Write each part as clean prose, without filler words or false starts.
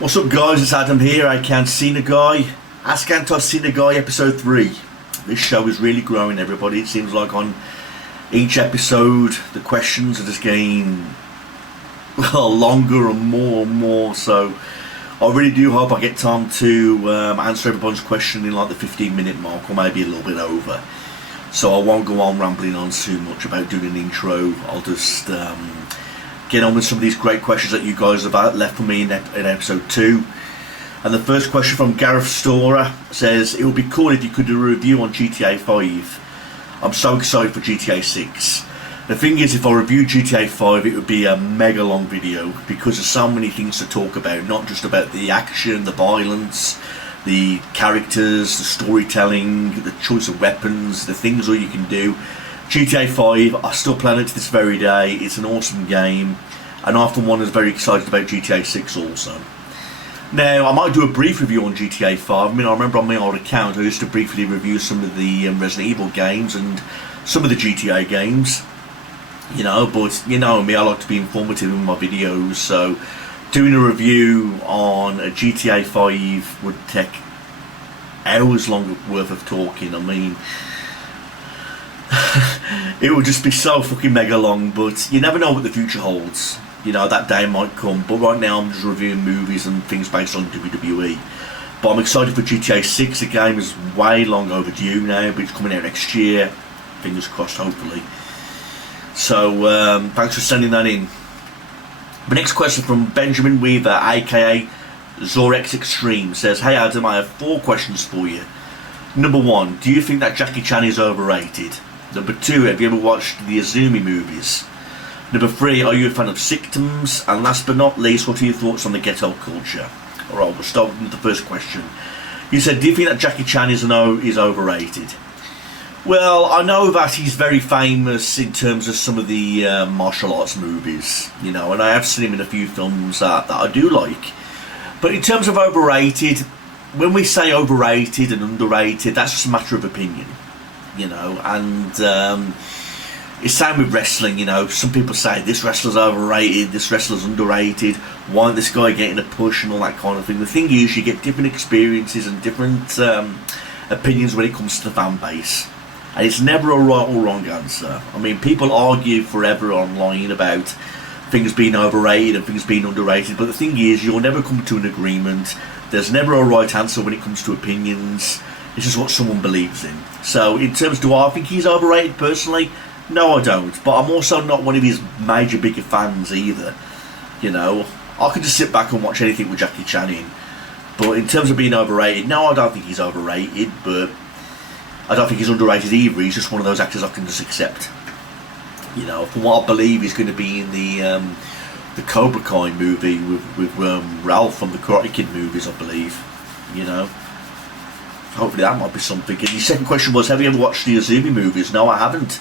What's up guys, it's Adam here, Anticenaguy. Ask Anticenaguy episode 3. This show is really growing, everybody. It seems like on each episode the questions are just getting longer and more, so I really do hope I get time to answer everyone's question in like the 15-minute mark or maybe a little bit over. So I won't go on rambling on too much about doing an intro. I'll just get on with some of these great questions that you guys have left for me in episode 2. And the first question from Gareth Storer says, it would be cool if you could do a review on GTA 5. I'm so excited for GTA 6. The thing is, if I review GTA 5, it would be a mega long video because there's so many things to talk about, not just about the action, the violence, the characters, the storytelling, the choice of weapons, the things that you can do. GTA 5, I still play it to this very day. It's an awesome game, and I for one is very excited about GTA 6 also. Now, I might do a brief review on GTA 5. I mean, I remember on my old account I used to briefly review some of the Resident Evil games and some of the GTA games, you know, but you know me, I like to be informative in my videos, so doing a review on a GTA 5 would take hours long worth of talking. I mean, it would just be so fucking mega long, but you never know what the future holds. You know, that day might come, but right now I'm just reviewing movies and things based on WWE. But I'm excited for GTA 6. The game is way long overdue now, but it's coming out next year. Fingers crossed, hopefully. So, thanks for sending that in. The next question from Benjamin Weaver, aka Zorex Extreme, says, hey Adam, I have 4 questions for you. Number 1, do you think that Jackie Chan is overrated? Number 2, have you ever watched the Azumi movies? Number 3, are you a fan of sitcoms? And last but not least, what are your thoughts on the ghetto culture? Alright, we'll start with the first question. You said, do you think that Jackie Chan is overrated? Well, I know that he's very famous in terms of some of the martial arts movies, you know, and I have seen him in a few films that I do like. But in terms of overrated, when we say overrated and underrated, that's just a matter of opinion, you know, and it's same with wrestling, you know. Some people say this wrestler's overrated, this wrestler's underrated, why isn't this guy getting a push and all that kind of thing. The thing is, you get different experiences and different opinions when it comes to the fan base, and it's never a right or wrong answer. I mean, people argue forever online about things being overrated and things being underrated, but the thing is, you'll never come to an agreement. There's never a right answer when it comes to opinions. It's just what someone believes in. So in terms, do I think he's overrated personally? No, I don't, but I'm also not one of his major bigger fans either. You know, I can just sit back and watch anything with Jackie Chan in. But in terms of being overrated, no, I don't think he's overrated, but I don't think he's underrated either. He's just one of those actors I can just accept. You know, from what I believe, he's going to be in the Cobra Kai movie with Ralph from the Karate Kid movies, I believe. You know, hopefully that might be something. And the second question was, have you ever watched the Azumi movies? No, I haven't.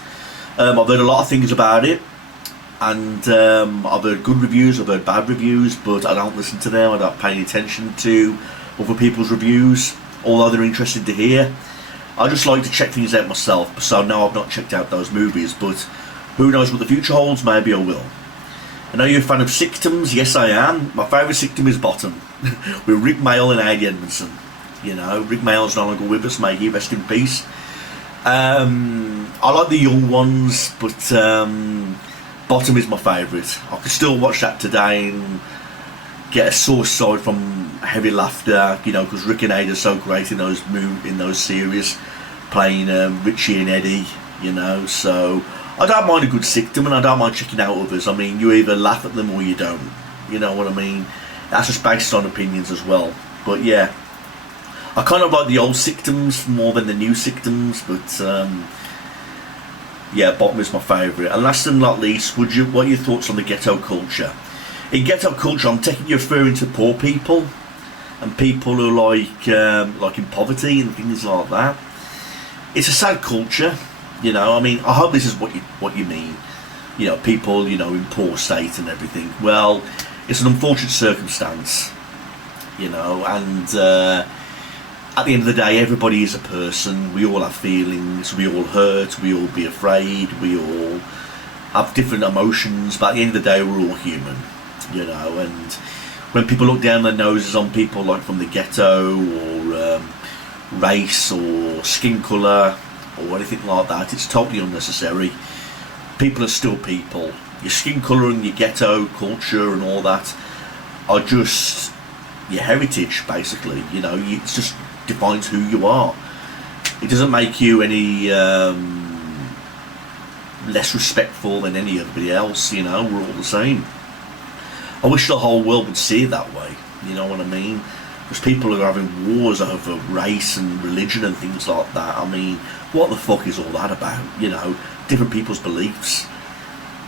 I've heard a lot of things about it, and I've heard good reviews, I've heard bad reviews, but I don't listen to them. I don't pay any attention to other people's reviews, although they're interesting to hear. I just like to check things out myself, so no, I've not checked out those movies, but who knows what the future holds. Maybe I will. I know you're a fan of sitcoms. Yes, I am. My favourite sitcom is Bottom, with Rick Mayall and Adi Edmondson. You know, Rick Mayall's no longer with us, may he rest in peace. I like the young ones, but Bottom is my favourite. I could still watch that today and get a sore side from heavy laughter, you know, because Rick and Adi are so great in those series, playing Richie and Eddie, you know. So I don't mind a good sitcom, and I don't mind checking out others. I mean, you either laugh at them or you don't. You know what I mean? That's just based on opinions as well. But yeah, I kind of like the old sitcoms more than the new sitcoms, but yeah, Bottom is my favourite. And last and not least, what are your thoughts on the ghetto culture? In ghetto culture, I'm taking you referring to poor people and people who are like in poverty and things like that. It's a sad culture, you know. I mean, I hope this is what you mean. You know, people, you know, in poor state and everything. Well, it's an unfortunate circumstance, you know, and at the end of the day, everybody is a person. We all have feelings, we all hurt, we all be afraid, we all have different emotions, but at the end of the day, we're all human, you know, and when people look down their noses on people like from the ghetto or race or skin colour or anything like that, it's totally unnecessary. People are still people. Your skin colour and your ghetto culture and all that are just your heritage, basically. You know, it just defines who you are. It doesn't make you any less respectful than anybody else. You know, we're all the same. I wish the whole world would see it that way. You know what I mean? Because people are having wars over race and religion and things like that. I mean, what the fuck is all that about? You know, different people's beliefs.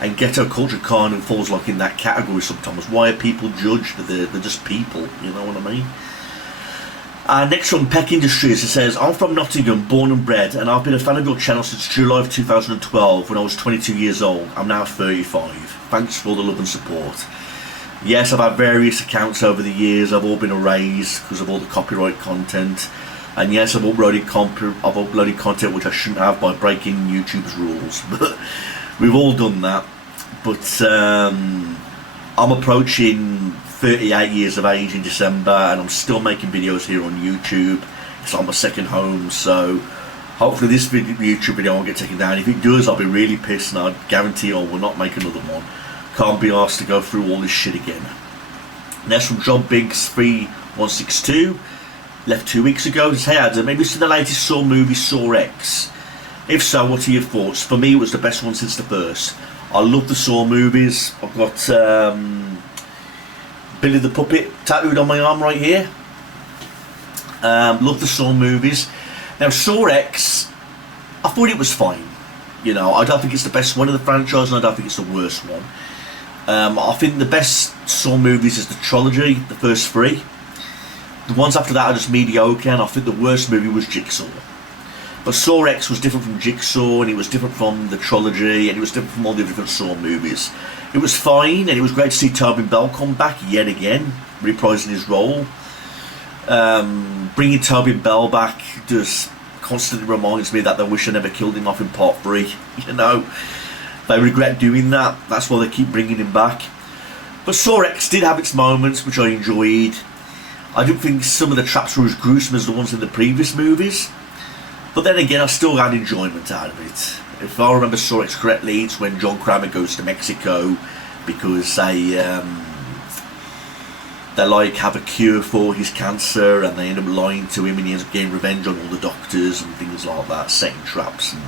And ghetto culture kind of falls like in that category sometimes. Why are people judged? They're just people, you know what I mean? Next from Peck Industries, it says, I'm from Nottingham, born and bred, and I've been a fan of your channel since July of 2012 when I was 22 years old. I'm now 35. Thanks for all the love and support. Yes, I've had various accounts over the years. I've all been erased because of all the copyright content. And yes, I've uploaded content which I shouldn't have by breaking YouTube's rules. But we've all done that. But I'm approaching 38 years of age in December, and I'm still making videos here on YouTube. It's like my second home, so hopefully this YouTube video won't get taken down. If it does, I'll be really pissed, and I guarantee I will not make another one. Can't be asked to go through all this shit again. Next from John Biggs 3162, left 2 weeks ago. Says, hey Adam, have you seen the latest Saw movie, Saw X? If so, what are your thoughts? For me, it was the best one since the first. I love the Saw movies. I've got Billy the Puppet tattooed on my arm right here. Love the Saw movies. Now, Saw X, I thought it was fine. You know, I don't think it's the best one of the franchise, and I don't think it's the worst one. I think the best Saw movies is the trilogy, the first three. The ones after that are just mediocre, and I think the worst movie was Jigsaw. But Saw X was different from Jigsaw, and it was different from the trilogy, and it was different from all the different Saw movies. It was fine, and it was great to see Tobin Bell come back yet again, reprising his role. Bringing Tobin Bell back just constantly reminds me that they wish I never killed him off in part 3. You know, they regret doing that. That's why they keep bringing him back. But Saw X did have its moments, which I enjoyed. I don't think some of the traps were as gruesome as the ones in the previous movies. But then again, I still had enjoyment out of it. If I remember Saw X correctly, it's when John Kramer goes to Mexico because they like have a cure for his cancer, and they end up lying to him, and he ends up getting revenge on all the doctors and things like that, setting traps. And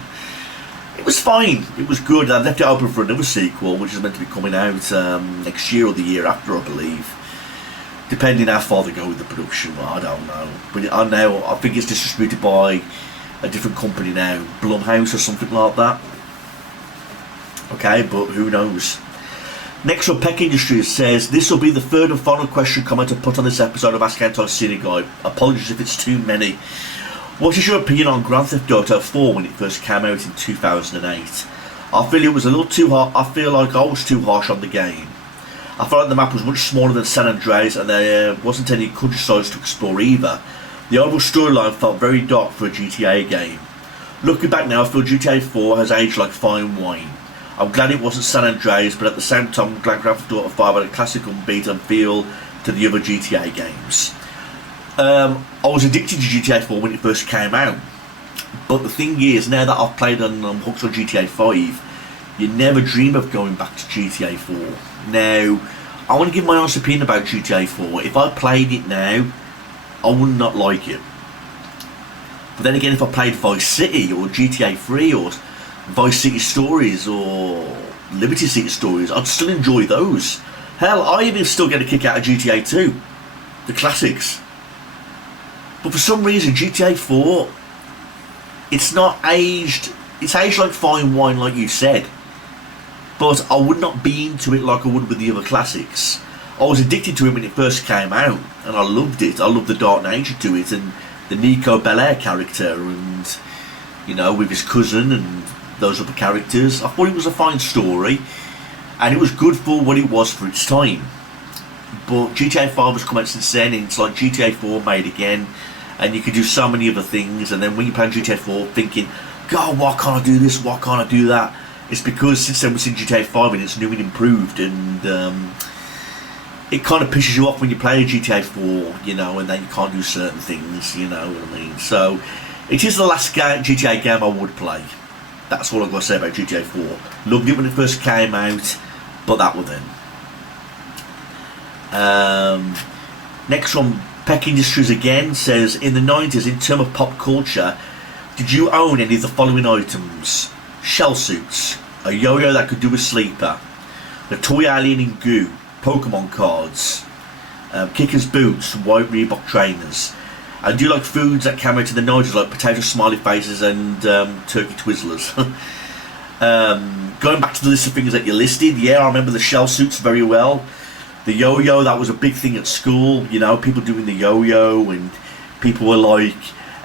it was fine. It was good. I left it open for another sequel, which is meant to be coming out next year or the year after, I believe. Depending how far they go with the production, well, I don't know. But I think it's distributed by a different company now, Blumhouse or something like that. Okay, but who knows. Next from Peck Industries says, this will be the third and final question comment to put on this episode of Ask Anticenaguy. Apologies if it's too many. What is your opinion on Grand Theft Auto 4 when it first came out in 2008? I feel it was a little too hard. I feel like I was too harsh on the game. I felt like the map was much smaller than San Andreas, and there wasn't any countrysides to explore either. The overall storyline felt very dark for a GTA game. Looking back now, I feel GTA 4 has aged like fine wine. I'm glad it wasn't San Andreas, but at the same time, I'm glad Grand Theft Auto 5 had a classic unbeaten feel to the other GTA games. I was addicted to GTA 4 when it first came out, but the thing is, now that I've played and I'm hooked on GTA 5, you never dream of going back to GTA 4. Now, I want to give my honest opinion about GTA 4. If I played it now, I would not like it. But then again, if I played Vice City or GTA 3 or Vice City Stories or Liberty City Stories, I'd still enjoy those. Hell, I even still get a kick out of GTA 2, the classics. But for some reason, GTA 4, it's not aged. It's aged like fine wine, like you said. But I would not be into it like I would with the other classics. I was addicted to it when it first came out, and I loved it. I loved the dark nature to it, and the Nico Belair character, and, you know, with his cousin and those other characters. I thought it was a fine story, and it was good for what it was for its time. But GTA 5 has come out since then, and it's like GTA 4 made again, and you could do so many other things. And then when you play GTA 4 thinking, God, why can't I do this, why can't I do that? It's because since then we've seen GTA 5 and it's new and improved, and it kind of pisses you off when you play a GTA 4, you know, and then you can't do certain things, you know what I mean? So, it is the last GTA game I would play. That's all I've got to say about GTA 4. Loved it when it first came out, but that was then. Next one, Peck Industries again says, in the 90s, in terms of pop culture, did you own any of the following items? Shell suits, a yo-yo that could do a sleeper, the toy alien in goo, Pokemon cards, kickers boots, white Reebok trainers. And do you like foods that came out in the 90s, like potato smiley faces and turkey Twizzlers? Going back to the list of things that you listed, yeah, I remember the shell suits very well. The yo-yo, that was a big thing at school, you know, people doing the yo-yo, and people were like,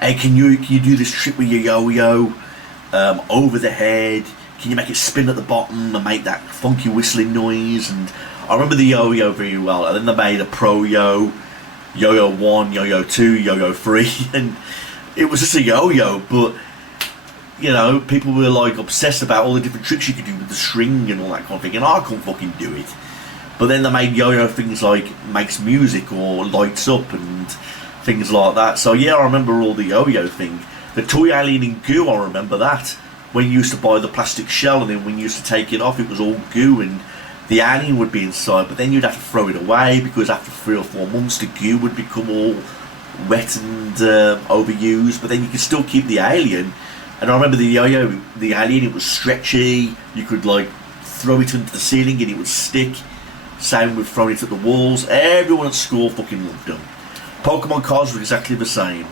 hey, can you do this trick with your yo-yo over the head? Can you make it spin at the bottom and make that funky whistling noise? And I remember the yo-yo very well. And then they made a pro yo, yo-yo 1, yo-yo 2, yo-yo 3, and it was just a yo-yo, but you know, people were like obsessed about all the different tricks you could do with the string and all that kind of thing, and I couldn't fucking do it. But then they made yo-yo things like makes music or lights up and things like that. So yeah, I remember all the yo-yo thing. The toy alien in goo, I remember that. When you used to buy the plastic shell and then when you used to take it off, it was all goo and the alien would be inside, but then you'd have to throw it away because after 3 or 4 months the goo would become all wet and overused, but then you could still keep the alien. And I remember the yo-yo, the alien, it was stretchy, you could like throw it into the ceiling and it would stick. Same with throwing it at the walls. Everyone at school fucking loved them. Pokemon cards were exactly the same.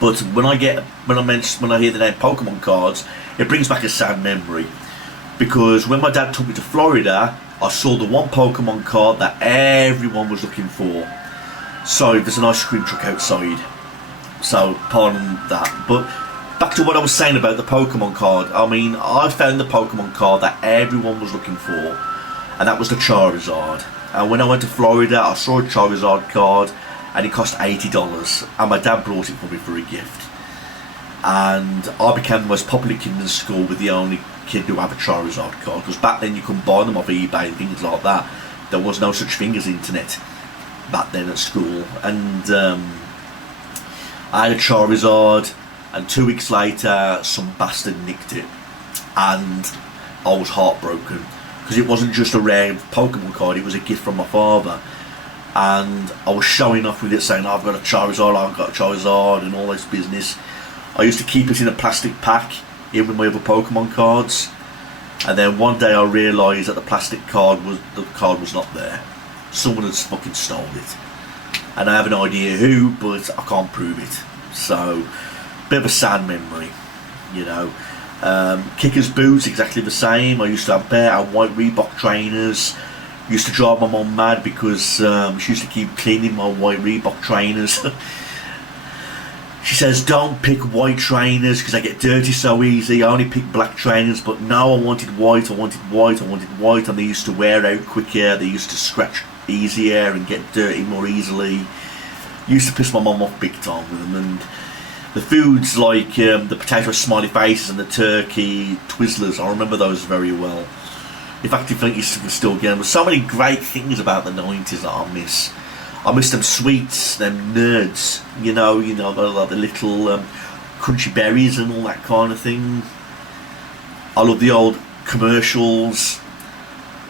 But when I hear the name Pokemon cards, it brings back a sad memory. Because when my dad took me to Florida, I saw the one Pokemon card that everyone was looking for. So there's an ice cream truck outside. So pardon that. But back to what I was saying about the Pokemon card. I mean, I found the Pokemon card that everyone was looking for. And that was the Charizard. And when I went to Florida, I saw a Charizard card and it cost $80. And my dad brought it for me for a gift. And I became the most popular kid in the school with the only kid who had a Charizard card. Because back then you couldn't buy them off eBay and things like that. There was no such thing as internet back then at school. And I had a Charizard, and 2 weeks later some bastard nicked it. And I was heartbroken. Because it wasn't just a rare Pokemon card, it was a gift from my father. And I was showing off with it saying, I've got a Charizard, I've got a Charizard and all this business. I used to keep it in a plastic pack, even with my other Pokemon cards. And then one day I realised that the card was not there. Someone had fucking stole it. And I have an idea who, but I can't prove it. So, bit of a sad memory, you know. Kickers boots, exactly the same. I used to have bare and white Reebok trainers. Used to drive my mum mad because she used to keep cleaning my white Reebok trainers. She says, don't pick white trainers because they get dirty so easy. I only pick black trainers, but no, I wanted white, and they used to wear out quicker, they used to scratch easier and get dirty more easily. Used to piss my mum off big time with them. And the foods like the potato smiley faces and the turkey Twizzlers, I remember those very well. In fact, I think you can still get them. There's so many great things about the 90s that I miss. I miss them sweets, them nerds, you know, like the little crunchy berries and all that kind of thing. I love the old commercials.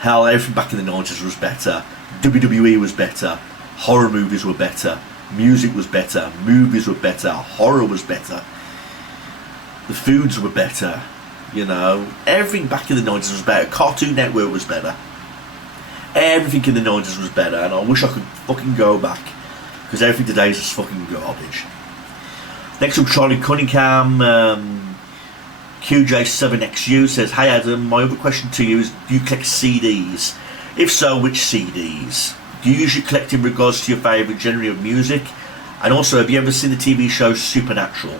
Hell, everything back in the 90s was better. WWE was better. Horror movies were better. Music was better. Movies were better. Horror was better. The foods were better. You know, everything back in the 90s was better. Cartoon Network was better. Everything in the 90s was better, and I wish I could fucking go back, because everything today is just fucking garbage. Next up, Charlie Cunningham, QJ7XU says, hey Adam, my other question to you is, do you collect CDs? If so, which CDs? Do you usually collect in regards to your favourite genre of music? And also, have you ever seen the TV show Supernatural?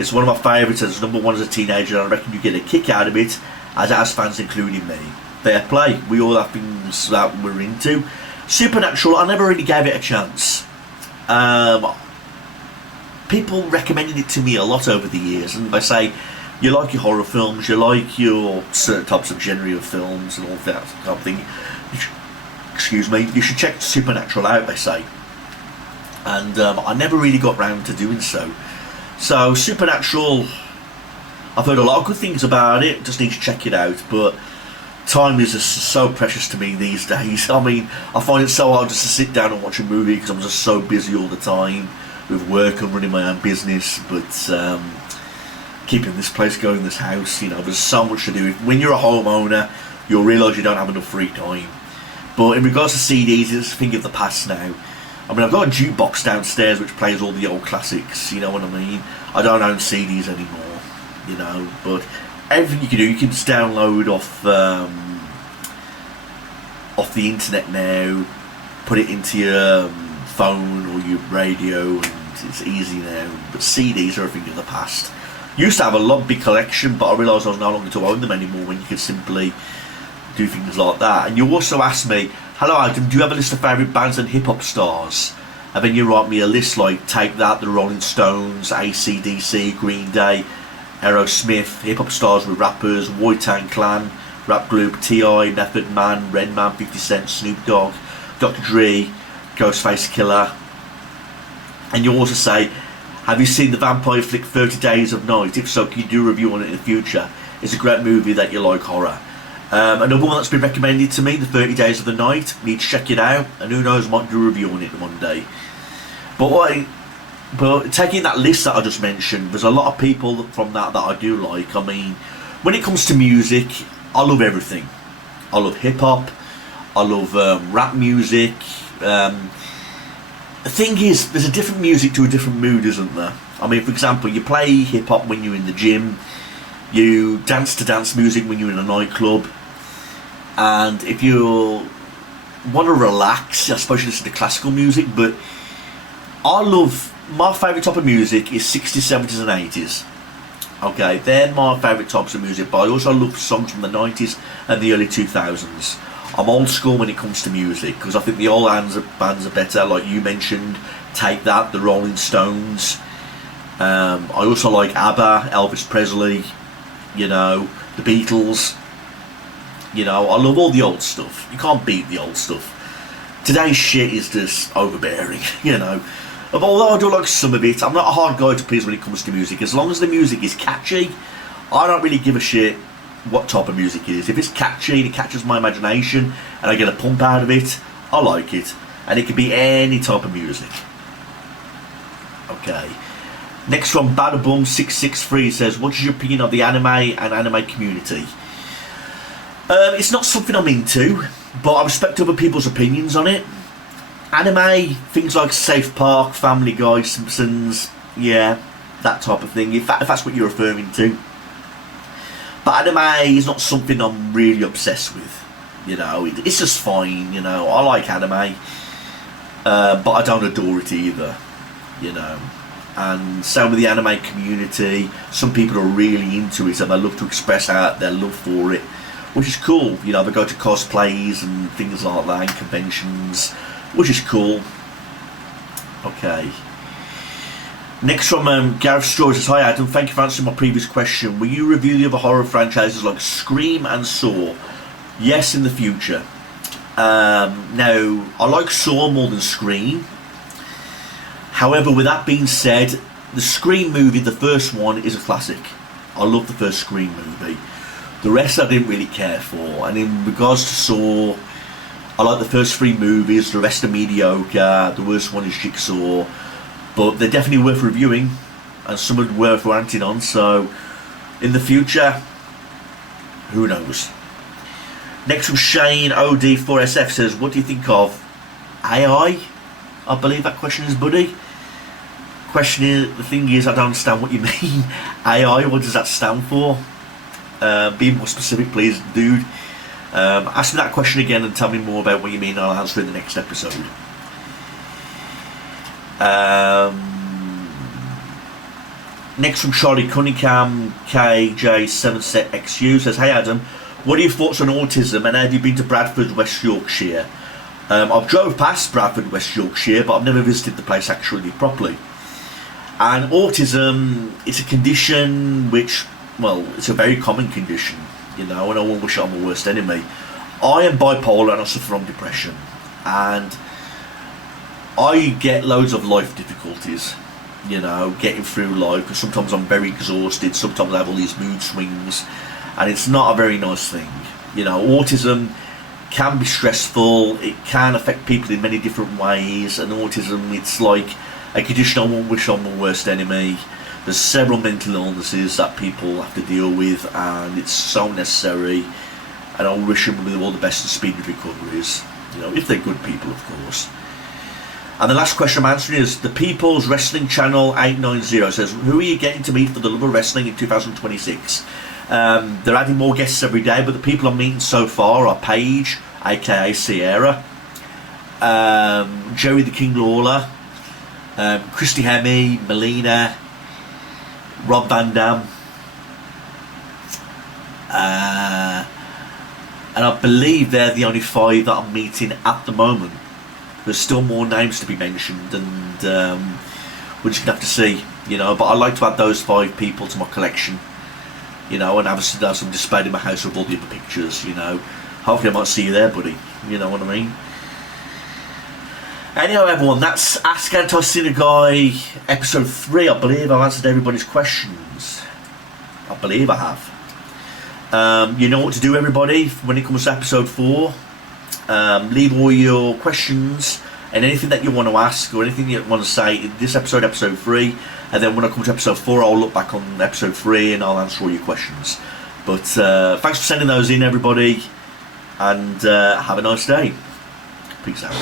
It's one of my favourites, as number one as a teenager, and I reckon you get a kick out of it, as it has fans including me. Fair play, we all have things that we're into. Supernatural, I never really gave it a chance. People recommended it to me a lot over the years, and they say, you like your horror films, you like your certain types of genre of films and all that kind of thing, excuse me, you should check Supernatural out, they say. And I never really got round to doing so. So Supernatural, I've heard a lot of good things about it, just need to check it out, but time is just so precious to me these days. I mean, I find it so hard just to sit down and watch a movie because I'm just so busy all the time with work and running my own business, but keeping this place going, this house, you know, there's so much to do. When you're a homeowner, you'll realise you don't have enough free time. But in regards to CDs, it's a thing of the past now. I mean, I've got a jukebox downstairs which plays all the old classics, you know what I mean? I don't own CDs anymore, you know, but everything you can do, you can just download off the internet now, put it into your phone or your radio, and it's easy now. But CDs are a thing of the past. Used to have a lot big collection, but I realised I was no longer to own them anymore when you could simply do things like that. And you also asked me, hello Adam, do you have a list of favourite bands and hip-hop stars? And then you write me a list like Take That, The Rolling Stones, AC/DC, Green Day, Aerosmith, hip-hop stars with rappers, Wu-Tang Clan, Rap Group, T.I., Method Man, Redman, 50 Cent, Snoop Dogg, Dr. Dre, Ghostface Killer. And you also say, have you seen the vampire flick 30 Days of Night? If so, can you do a review on it in the future? It's a great movie that you like horror. Another one that's been recommended to me, the 30 Days of the Night. Need to check it out, and who knows, I might do a review on it one day. But taking that list that I just mentioned, there's a lot of people from that I do like. I mean, when it comes to music, I love everything. I love hip hop. I love rap music. The thing is, there's a different music to a different mood, isn't there? I mean, for example, you play hip hop when you're in the gym. You dance to dance music when you're in a nightclub. And if you want to relax, I suppose you listen to classical music. But my favourite type of music is 60s, 70s and 80s. Okay, they're my favourite types of music, but I also love songs from the 90s and the early 2000s. I'm old school when it comes to music, because I think the old bands are better, like you mentioned, Take That, the Rolling Stones. I also like ABBA, Elvis Presley, you know, the Beatles. You know, I love all the old stuff. You can't beat the old stuff. Today's shit is just overbearing, you know. Although I do like some of it, I'm not a hard guy to please when it comes to music. As long as the music is catchy, I don't really give a shit what type of music it is. If it's catchy and it catches my imagination and I get a pump out of it, I like it. And it can be any type of music. Okay. Next from Badabum663 says, what is your opinion of the anime and anime community? It's not something I'm into, but I respect other people's opinions on it. Anime, things like South Park, Family Guy, Simpsons, yeah, that type of thing, if that's what you're referring to. But anime is not something I'm really obsessed with, you know. It's just fine, you know. I like anime, but I don't adore it either, you know. And same with the anime community. Some people are really into it and they love to express out their love for it, which is cool. You know, they go to cosplays and things like that, and conventions, which is cool. Okay. Next from Gareth Straw says, hi Adam, thank you for answering my previous question. Will you review the other horror franchises like Scream and Saw? Yes, in the future. Now, I like Saw more than Scream. However, with that being said, the Scream movie, the first one, is a classic. I love the first Scream movie. The rest I didn't really care for. And in regards to Saw, I like the first three movies, the rest are mediocre, the worst one is Jigsaw. But they're definitely worth reviewing, and some are worth ranting on, so in the future, who knows. Next from Shane OD4SF says, what do you think of AI? I believe that question is, buddy. The thing is, I don't understand what you mean. AI, what does that stand for? Be more specific, please, dude. Ask me that question again and tell me more about what you mean, and I'll answer in the next episode. Next from Charlie Cunningham KJ7XU says, hey Adam, what are your thoughts on autism and have you been to Bradford, West Yorkshire? I've drove past Bradford, West Yorkshire, but I've never visited the place actually properly. And autism, it's a condition which, well, it's a very common condition, you know, and I won't wish it on my worst enemy. I am bipolar and I suffer from depression. and I get loads of life difficulties, you know, getting through life, because sometimes I'm very exhausted, sometimes I have all these mood swings, and it's not a very nice thing. You know, autism can be stressful, it can affect people in many different ways, and autism, it's like a condition I won't wish on my worst enemy. There's several mental illnesses that people have to deal with, and it's so necessary, and I wish them all the best and speedy recoveries, you know, if they're good people, of course. And the last question I'm answering is the People's Wrestling Channel 890 says, who are you getting to meet for the love of wrestling in 2026? They're adding more guests every day, but the people I'm meeting so far are Paige, aka Sierra, Jerry the King Lawler, Christy Hemme, Melina, Rob Van Dam, and I believe they're the only 5 that I'm meeting at the moment. There's still more names to be mentioned, and we're just gonna have to see, you know. But I'd like to add those 5 people to my collection, you know, and have some displayed in my house with all the other pictures, you know. Hopefully I might see you there, buddy. You know what I mean? Anyway, everyone, that's Ask Anticenaguy episode 3. I believe I've answered everybody's questions. I believe I have. You know what to do, everybody, when it comes to episode 4. Leave all your questions and anything that you want to ask or anything you want to say in this episode, episode 3, and then when I come to episode 4 I'll look back on episode 3 and I'll answer all your questions. But thanks for sending those in, everybody, and have a nice day. Peace out.